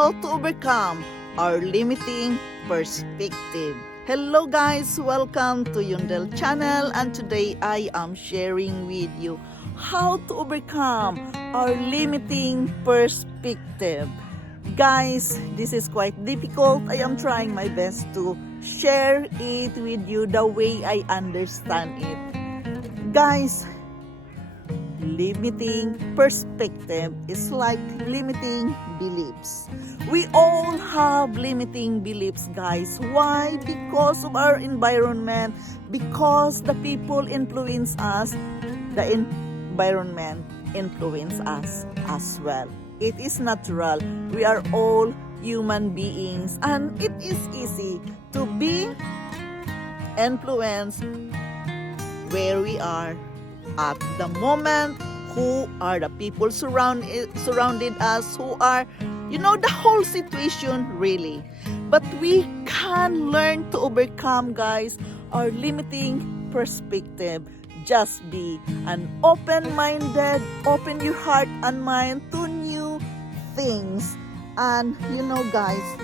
how to overcome our limiting perspective. Hello guys, welcome to Yundel channel, and today I am sharing with you how to overcome our limiting perspective. Guys, this is quite difficult. I am trying my best to share it with you the way I understand it. Guys, limiting perspective is like limiting beliefs. We all have limiting beliefs, guys. Why? Because of our environment, because the people influence us, the environment influence us as well. It is natural. We are all human beings, and it is easy to be influenced where we are at the moment, who are the people surrounded us, who are, the whole situation really. But we can learn to overcome, guys, our limiting perspective. Just be an open-minded, open your heart and mind to new things. And guys,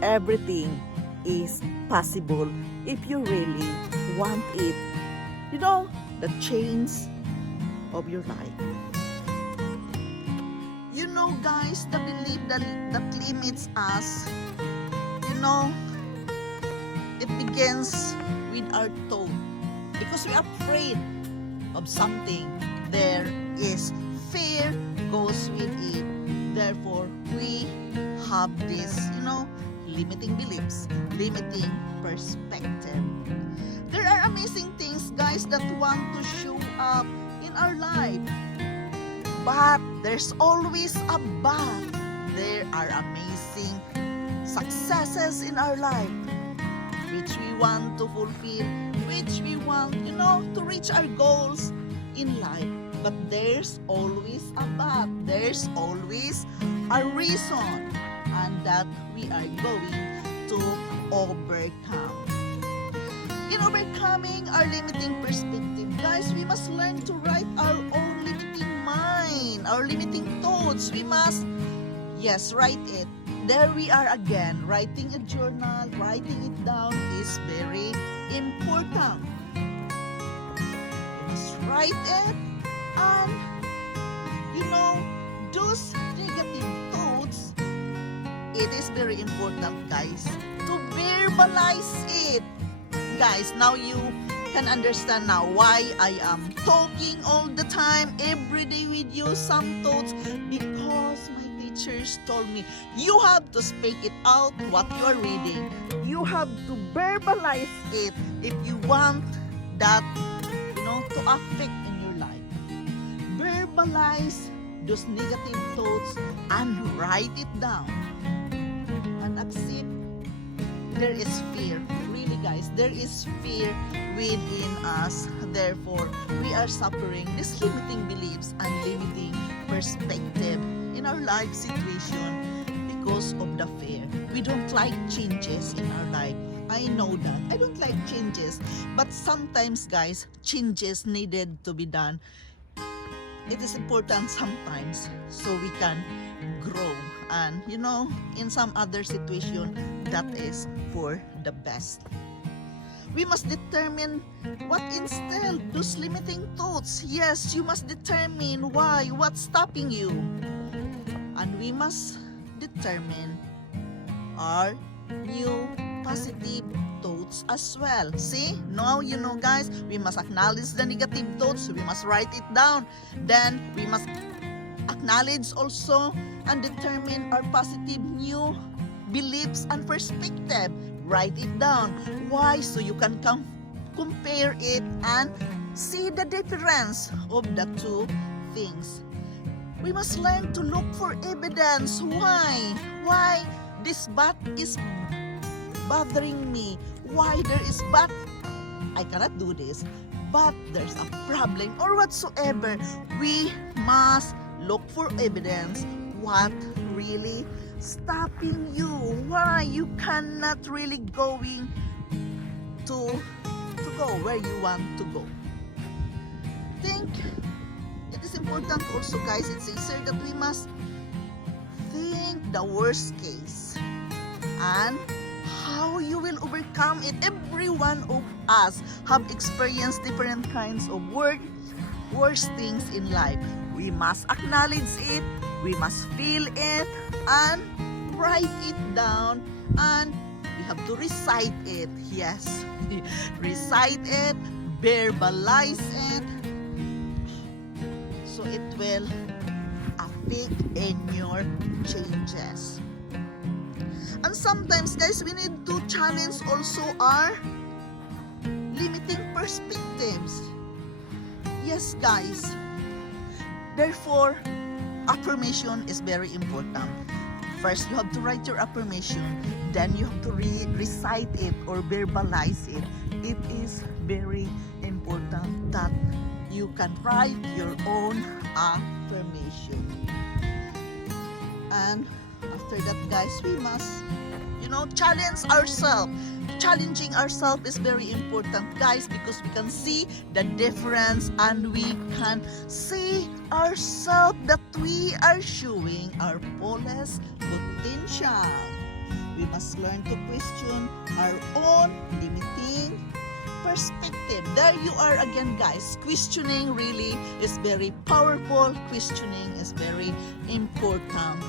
everything is possible if you really want it. The change of your life. Guys, the belief that limits us, it begins with our thought. Because we're afraid of something, there is fear goes with it. Therefore, we have this, limiting beliefs, limiting perspective. There are amazing things, guys, that want to show up in our life. But there's always a but. There are amazing successes in our life, which we want to fulfill, which we want, to reach our goals in life. But there's always a but. There's always a reason, and that we are going to overcome. In overcoming our limiting perspective, guys, we must learn to write our own limiting mind, our limiting thoughts. We must, write it. There we are again. Writing a journal, writing it down is very important. You must write it, and those negative thoughts, it is very important, guys, to verbalize it. Guys, now you can understand now why I am talking all the time, every day with you, some thoughts, because my teachers told me, you have to speak it out what you are reading. You have to verbalize it if you want that, to affect in your life. Verbalize those negative thoughts and write it down. And accept there is fear. Really, guys, there is fear within us. Therefore, we are suffering these limiting beliefs and limiting perspective in our life situation because of the fear. We don't like changes in our life. I know that. I don't like changes. But sometimes, guys, changes needed to be done. It is important sometimes so we can grow. And, in some other situation, that is for the best. We must determine what instead those limiting thoughts. Yes, you must determine why, what's stopping you. And we must determine our new positive thoughts as well. See, now guys, we must acknowledge the negative thoughts. We must write it down. Then we must acknowledge also and determine our positive new beliefs and perspective. Write it down. Why? So you can compare it and see the difference of the two things. We must learn to look for evidence. Why this but is bothering me? Why there is but? I cannot do this. But there's a problem or whatsoever. We must look for evidence. What really stopping you? Why you cannot really going to go where you want to go? Think it is important also, guys. It says here that we must think the worst case and how you will overcome it. Every one of us have experienced different kinds of worst things in life. We must acknowledge it, we must feel it, and write it down, and we have to recite it. Yes, recite it, verbalize it, so it will affect in your changes. And sometimes, guys, we need to challenge also our limiting perspectives. Yes, guys. Therefore, affirmation is very important. First, you have to write your affirmation. Then you have to recite it or verbalize it. It is very important that you can write your own affirmation. And after that, guys, we must, challenge ourselves. Challenging ourselves is very important, guys, because we can see the difference and we can see ourselves that we are showing our fullest potential. We must learn to question our own limiting perspective. There you are again, guys. Questioning really is very powerful. Questioning is very important.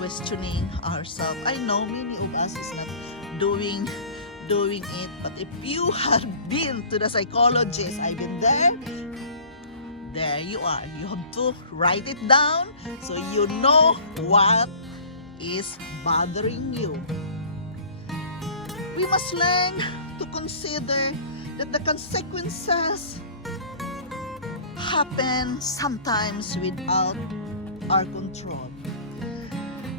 Questioning ourselves. I know many of us is not doing it, but if you have been to the psychologist, I've been there you are. You have to write it down so you know what is bothering you. We must learn to consider that the consequences happen sometimes without our control.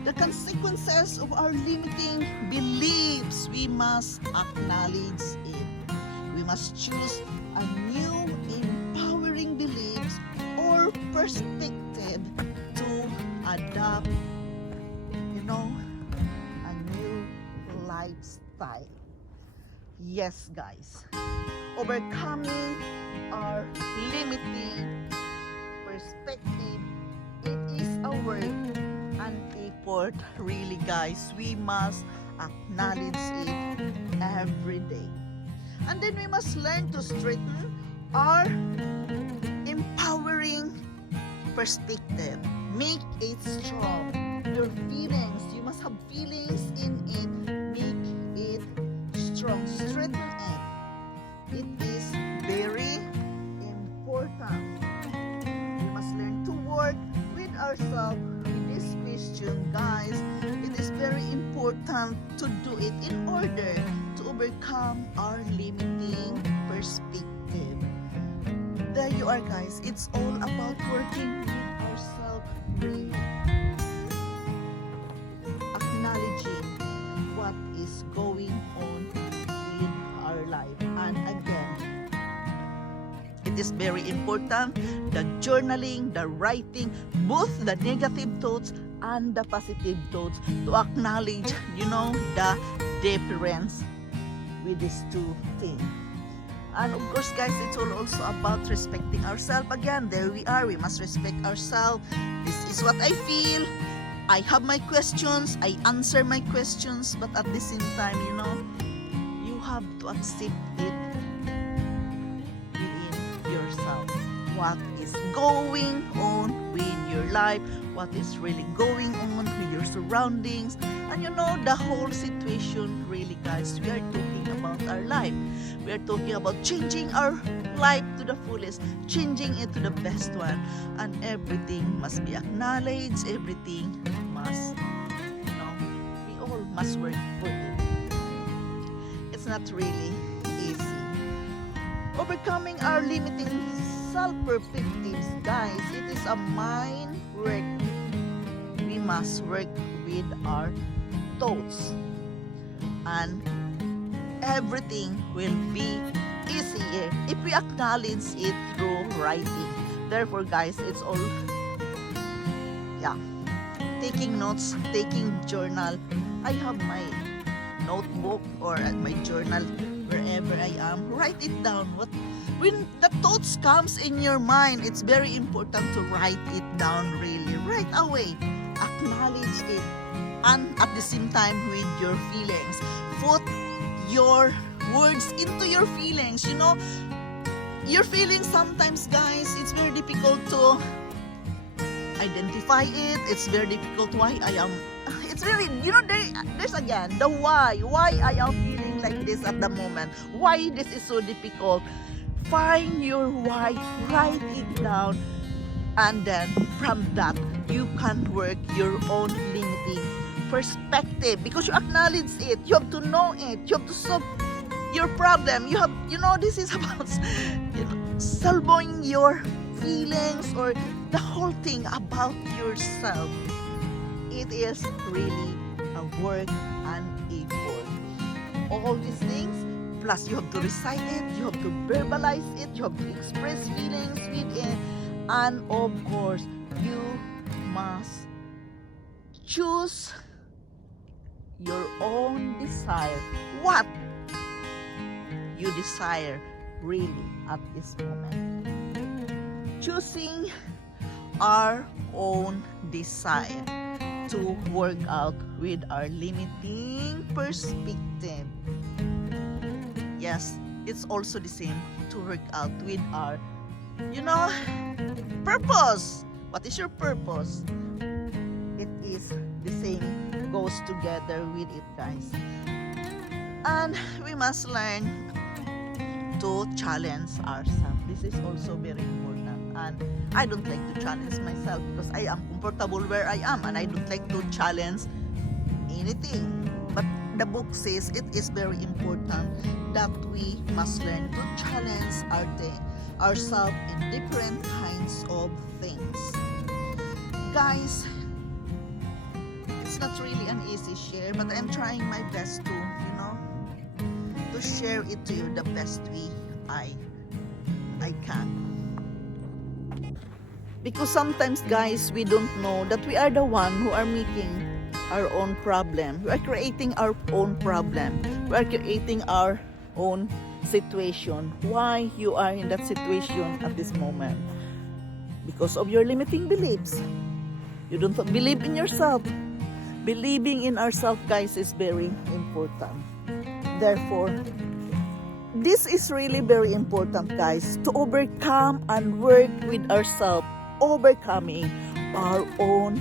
The consequences of our limiting beliefs, we must acknowledge it. We must choose a new empowering beliefs or perspective to adopt, a new lifestyle. Yes, guys. Overcoming our limiting perspective, it is a work and effort, really, guys. We must acknowledge it every day. And then we must learn to strengthen our empowering perspective. Make it strong. Your feelings, you must have feelings in it. Make it strong. Strengthen it. It is very important. We must learn to work with ourselves. This question, guys, it is very important to do it in order to overcome our limiting perspective. There you are, guys. It's all about working with ourselves, really. Acknowledging what is going on in our life. And again, it is very important, the journaling, the writing, both the negative thoughts and the positive thoughts, to acknowledge, the difference with these two things. And of course, guys, it's all also about respecting ourselves. Again, there we are. We must respect ourselves. This is what I feel. I have my questions. I answer my questions. But at the same time, you have to accept it yourself. What is going on in your life, what is really going on with your surroundings, and the whole situation, really, guys. We are talking about our life. We are talking about changing our life to the fullest, changing it to the best one, and everything must be acknowledged. Everything must, we all must work for it. It's not really easy. Overcoming our limiting self-perspectives, guys, it is a mind work. We must work with our thoughts, and everything will be easier if we acknowledge it through writing. Therefore, guys, it's all taking notes, taking journal. I have my notebook or my journal wherever I am. Write it down. When the thoughts comes in your mind, it's very important to write it down, really, right away. acknowledge it, and at the same time with your feelings. Put your words into your feelings. You know, your feelings sometimes, guys, it's very difficult to identify it. It's very difficult why I am. It's really, you know, there's again the why I am feeling like this at the moment. Why this is so difficult. Find your why, write it down, and then from that you can work your own limiting perspective, because you acknowledge it. You have to know it. You have to solve your problem. You have, you know, this is about, you know, solving your feelings or the whole thing about yourself. It is really a work and effort. All these things, plus you have to recite it, you have to verbalize it, you have to express feelings with it, and of course, you must choose your own desire. What you desire really at this moment. Choosing our own desire to work out with our limiting perspective. Yes, it's also the same to work out with our, you know, purpose. What is your purpose? It is the same, goes together with it, guys. And we must learn to challenge ourselves. This is also very important. And I don't like to challenge myself because I am comfortable where I am, and I don't like to challenge anything. But the book says it is very important that we must learn to challenge ourselves in different kinds of things. Guys, it's not really an easy share, but I'm trying my best to, you know, to share it to you the best way I can. Because sometimes, guys, we don't know that we are the one who are making our own problem. We are creating our own problem. We are creating our own situation. Why you are in that situation at this moment? Because of your limiting beliefs. You don't believe in yourself. Believing in ourselves, guys, is very important. Therefore, this is really very important, guys, to overcome and work with ourselves, overcoming our own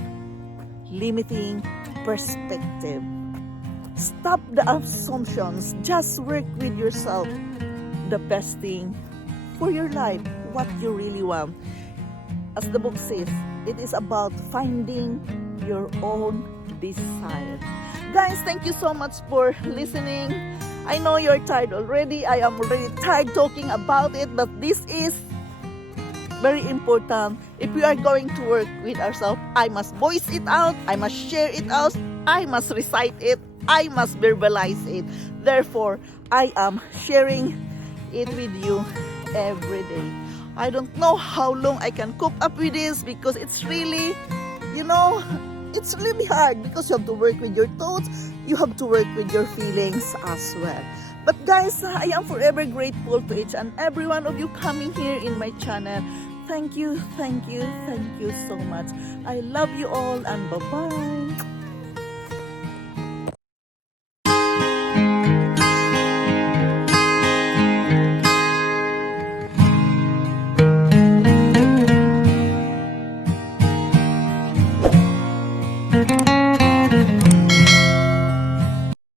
limiting perspective. Stop the assumptions. Just work with yourself. The best thing for your life, what you really want. As the book says, it is about finding your own desire. Guys, thank you so much for listening. I know you're tired already. I am already tired talking about it, but this is very important. If we are going to work with ourselves, I must voice it out, I must share it out, I must recite it, I must verbalize it. Therefore, I am sharing it with you every day. I don't know how long I can cope up with this, because it's really, you know, it's really hard, because you have to work with your thoughts, you have to work with your feelings as well. But guys, I am forever grateful to each and every one of you coming here in my channel. Thank you, thank you, thank you so much. I love you all, and bye-bye.